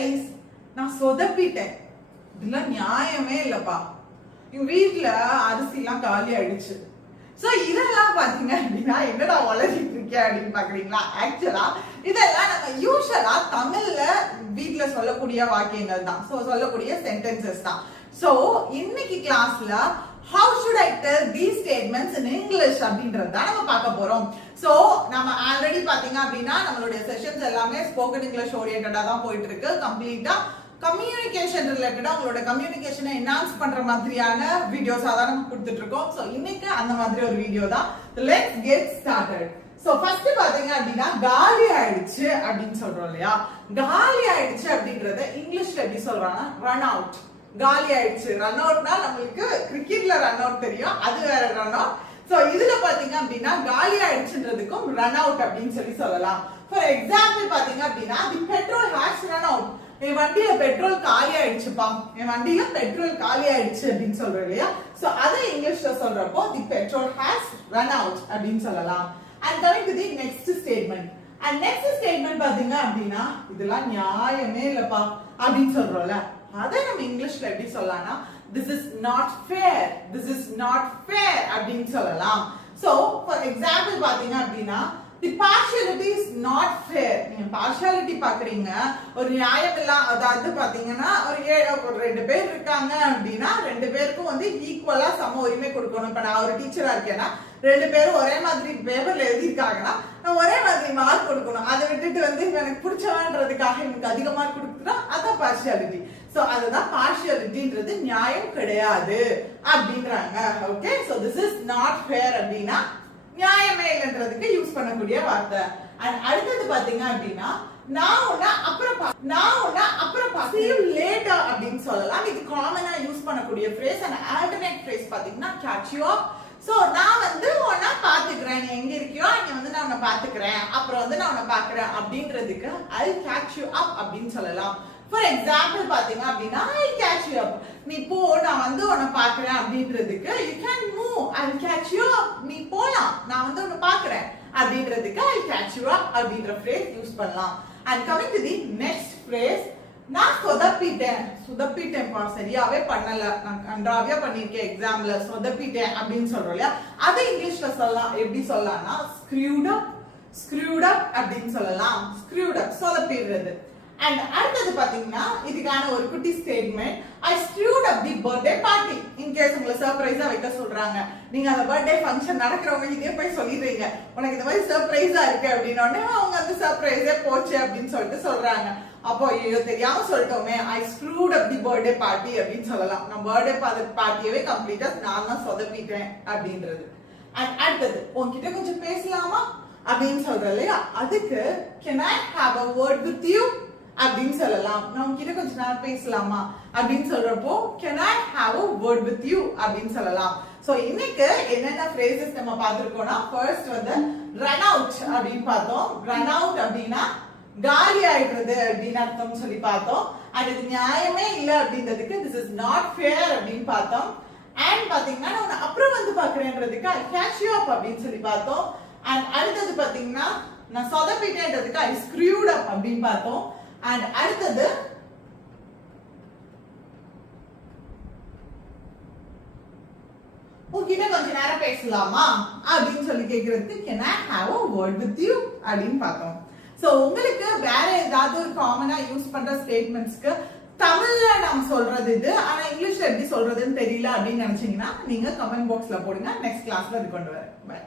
Guys, நான் சொதப்பிட்டேன். இதெல்லாம் நியாயமே இல்லப்பா. எங்க வீட்டுல அரிசி எல்லாம் காலி ஆயிடுச்சு. சோ இதெல்லாம் பாத்தீங்க அப்படின்னா என்னடா வளர்ச்சிட்டு இருக்கேன் அப்படின்னு பாக்குறீங்களா? ஆக்சுவலா இதெல்லாம் நம்ம யூஸ்வலா தமிழ்ல வீட்டுல சொல்லக்கூடிய வாக்கியங்கள் தான். சோ சொல்லக்கூடிய சென்டென்சஸ் தான். சோ இன்னைக்கு கிளாஸ்ல how should I tell these statements in English அப்படின்றத நம்ம பார்க்க போறோம். சோ நம்ம ஆல்ரெடி பாத்தீங்க அப்படின்னா நம்மளுடைய செஷன்ஸ் எல்லாமே ஸ்போக்கன் இங்கிலீஷ் ஓரியன்டா தான் போயிட்டு இருக்கு. கம்ப்ளீட்டா கம்யூனிகேஷன் ரிலேட்டடா உங்களோட கம்யூனிகேஷனை என்ஹான்ஸ் பண்ற மாதிரியான வீடியோஸா தான் நம்ம கொடுத்துட்டு இருக்கோம். சோ இன்னைக்கு அந்த மாதிரி ஒரு வீடியோ தான். Let's get started. So first பாத்தீங்க அப்படின்னா காலி ஆயிடுச்சு அப்படின்னு சொல்றோம் இல்லையா? காலி ஆயிடுச்சு அப்படின்றத இங்கிலீஷ்ல எப்படி சொல்றாங்கன்னா ரன் அவுட். காலி ஆயிடுச்சு. ரன் அவுட்னா நம்மளுக்கு கிரிக்கெட்ல ரன் அவுட் தெரியும், அது வேற ரன் அவுட். சோ இதுல பாத்தீங்க அப்படின்னா காலி ஆயிடுச்சுன்றதுக்கும் ரன் அவுட் அப்படின்னு சொல்லலாம். ஃபார் எக்ஸாம்பிள் பாத்தீங்க அப்படின்னா தி பெட்ரோல் ஹேஸ் ரன் அவுட். என் வண்டியில பெட்ரோல் காலி ஆயிடுச்சுப்பா, என் வண்டியில பெட்ரோல் காலி ஆயிடுச்சு அப்படின்னு சொல்றோம் இல்லையா? சோ அதை இங்கிலீஷ்ல சொல்றப்போ தி பெட்ரோல் ஹேஸ் ரன் அவுட் அப்படின்னு சொல்லலாம். And coming to the next statement. And next statement பாத்தீங்க அப்படின்னா இதெல்லாம் நியாயமே இல்லப்பா அப்படின்னு சொல்றோம்ல, அதை நம்ம இங்கிலீஷ்ல எப்படி சொல்லலாம்னா this is not fair, this is not fair அப்படின்னு சொல்லலாம். சோ ஃபார் எக்ஸாம்பிள் பாத்தீங்க அப்படின்னா the partiality is not fair. நீங்க partiality பாக்குறீங்க, ஒரு நியாயம் இல்ல. அதாவது பாத்தீங்கன்னா ஒரு ரெண்டு பேர் இருக்காங்க அப்படின்னா ரெண்டு பேருக்கும் வந்து ஈக்குவலா சம உரிமை கொடுக்கணும். இப்ப நான் ஒரு டீச்சரா இருக்கேன்னா ரெண்டு பேரும் ஒரே மாதிரி பேப்பர்ல எழுதிருக்காங்கன்னா நான் ஒரே மாதிரி மார்க் கொடுக்கணும். அதை விட்டுட்டு வந்து எனக்கு பிடிச்சவன்றதுக்காக எனக்கு அதிக மார்க் கொடுக்குறா, அதான் பார்ஷியாலிட்டி. சோ அதுதான் பார்ஷியாலிட்டின்றது நியாயம் கிடையாது அப்படின்றாங்க. Okay, so this is not fair அப்படின்னா நியாயமே இல்லைன்றதுக்கு யூஸ் பண்ணக்கூடிய வார்த்தை. அண்ட் அடுத்தது பாத்தீங்க அப்படின்னா நான் உன்னை அப்புறம் see you later அப்படின்னு சொல்லலாம். இது காமனா யூஸ் பண்ணக்கூடிய ஃப்ரேஸ். அண்ட் ஆல்டர்னேட் ஃப்ரேஸ் பாத்தீங்கன்னா catch you up. சோ நான் வந்து உன்னை பாத்துக்கிறேன், நீ எங்க இருக்கியோ அங்க வந்து நான் உன்னை பாத்துக்கிறேன், அப்புறம் வந்து நான் உன்னை பாக்குறேன் அப்படின்றதுக்கு I'll catch you up அப்படின்னு சொல்லலாம். ஃபார் எக்ஸாம்பிள் பாத்தீங்க அப்படின்னா I'll catch you up. நீ போ, நான் வந்து உன்னை பாக்குறேன் அப்படின்றதுக்கு you can move, I'll catch you up. நீ போலாம், நான் வந்து உன்னை பாக்குறேன் அப்படின்றதுக்கு I'll catch you up அப்படின்ற phrase யூஸ் பண்ணலாம். And coming to the next phrase, நான் சொதப்பிட்டேன் பா, சரியாவே பண்ணல, நான் கன்றாவியா பண்ணிருக்கேன் எக்ஸாம்ல, சொதப்பிட்டேன் அப்படின்னு சொல்றோம் இல்லையா? அதை இங்கிலீஷ்ல சொல்லலாம். எப்படி சொல்லலாம்னா screwed up அப்படின்னு சொல்லலாம். screwed up சொதப்பிடுறது. அண்ட் அடுத்தது பாத்தீங்கன்னா இதுக்கான ஒரு குட்டி statement, I screwed up the birthday party. In case உங்களை சர்ப்ரைஸா வைக்க சொல்றாங்க, நீங்க அந்த பர்த்டே ஃபங்க்ஷன் நடக்கிறவங்க இதே போய் சொல்லிடுறீங்க, உனக்கு இந்த மாதிரி சர்ப்ரைஸா இருக்கு அப்படின்னு உடனே அவங்க அந்த சர்ப்ரைஸே போச்சு அப்படின்னு சொல்லிட்டு சொல்றாங்க. அப்போ ஐயோ தெரியாம சொல்லிட்டோமே, I screwed up the birthday party அப்படின்னு சொல்லலாம். நான் பர்த்டே பார்ட்டியவே கம்ப்ளீட்டா நான் தான் சொதப்பிட்டேன் அப்படின்றது. அண்ட் அடுத்தது உன்கிட்ட கொஞ்சம் பேசலாமா அப்படின்னு சொல்றோம் இல்லையா? அதுக்கு can I have a word with you அப்படின்னு சொல்லலாம். நான் உங்ககிட்ட கொஞ்ச நேரம் பேசலாமா அப்படின்னு சொல்றப்போ can I have a word with you அப்படின்னு சொல்லலாம். சோ இன்னைக்கு என்னென்ன phrases நம்ம பார்த்திருக்கோம்னா, ஃபர்ஸ்ட் வந்து run out அப்படின்னு பார்த்தோம். run out அப்படின்னா காலி ஆயிடுறது அப்படின்னு அர்த்தம் சொல்லி பார்த்தோம். அண்ட் இது நியாயமே இல்ல அப்படின்றதுக்கு this is not fair அப்படின்னு பார்த்தோம். அண்ட் பாத்தீங்கன்னா நான் அப்புறம் வந்து பாக்குறேன்றதுக்கு I catch you up அப்படின்னு சொல்லி பார்த்தோம். அண்ட் அடுத்தது பாத்தீங்கன்னா நான் சொதப்பிட்டேன்றதுக்கு I screwed up அப்படின்னு பார்த்தோம். அண்ட் அடுத்தது உங்ககிட்ட கொஞ்ச நேரம் பேசலாமா அப்படின்னு சொல்லி கேக்குறதுக்கு can I have a word with you அப்படின்னு பார்த்தோம். சோ உங்களுக்கு வேற ஏதாவது ஒரு காமனா யூஸ் பண்ற ஸ்டேட்மெண்ட்ஸ்க்கு தமிழ்ல நாம் சொல்றது இது, ஆனா இங்கிலீஷ்ல எப்படி சொல்றதுன்னு தெரியல அப்படின்னு நினைச்சீங்கன்னா நீங்க கமெண்ட் பாக்ஸ்ல போடுங்க. நெக்ஸ்ட் கிளாஸ்ல அது கொண்டு வரேன். பை.